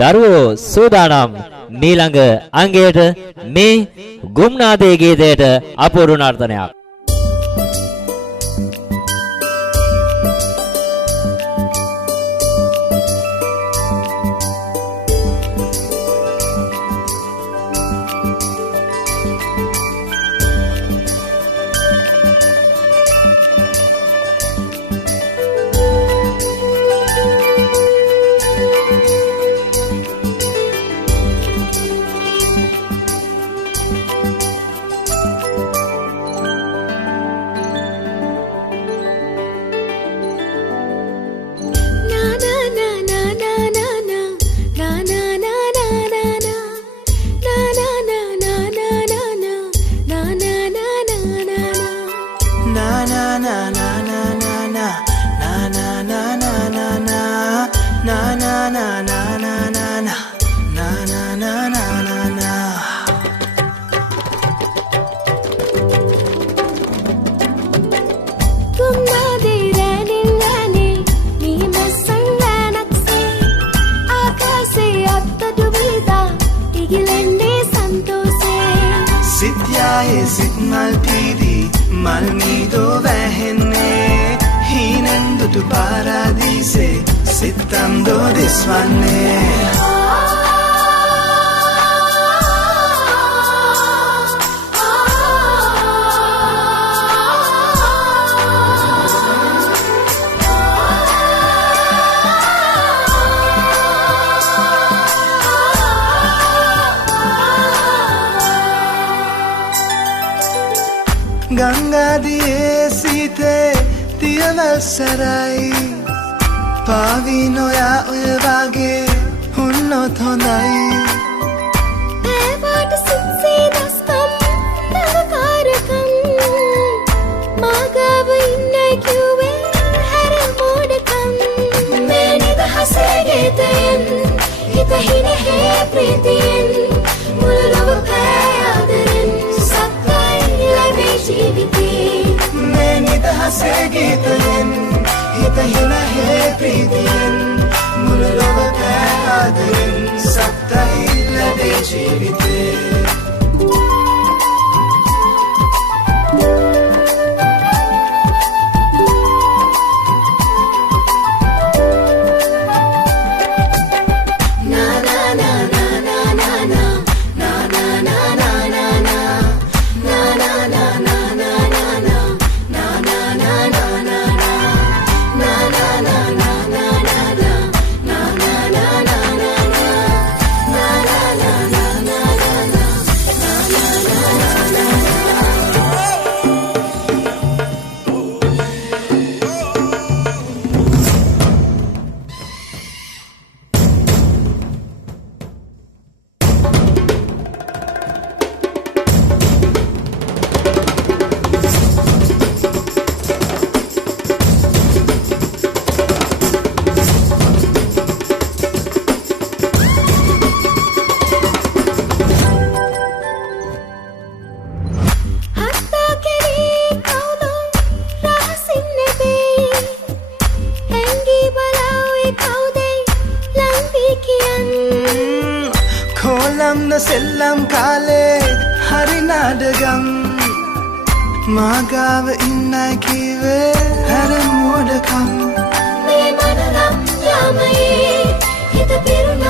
දරුවෝ සූදානම් මීළඟ අංගයට මේ ගුම්නාදයේ ගීතයට අපූර්ව නර්තනයක්. ගංගාදියේ සීතේ තියවල් සරයි පාවි නොයා ඔය වගේ හුන්නොත් හොඳයි ඒවට සිත්සේ දස්කම් තවකාරකම් මාගව ඉන්නයි කිව්වේ හැර මෝඩකම් මේ නිදහසේ ගීතයෙන් හිත හිනෙහේ ප්‍රීතියෙන් මුළු ලොව පෑයාදරෙන් සත්‍යයි ලැබේ ජීවිතේ මේ නිදහසේ ගීතයෙන් හිත හිනෙහේ ප්‍රීතියෙන් මුළු ලොව පෑයාදරෙන් සත්‍යයි ලැබේ ජීවිතේ සෙල්ලම් කාලේ හරි නාඩගම් මාගාව ඉන්නයි කිව්වේ හැර මෝඩකම් මේ මනරම් යාමයේ හිත පිරුණ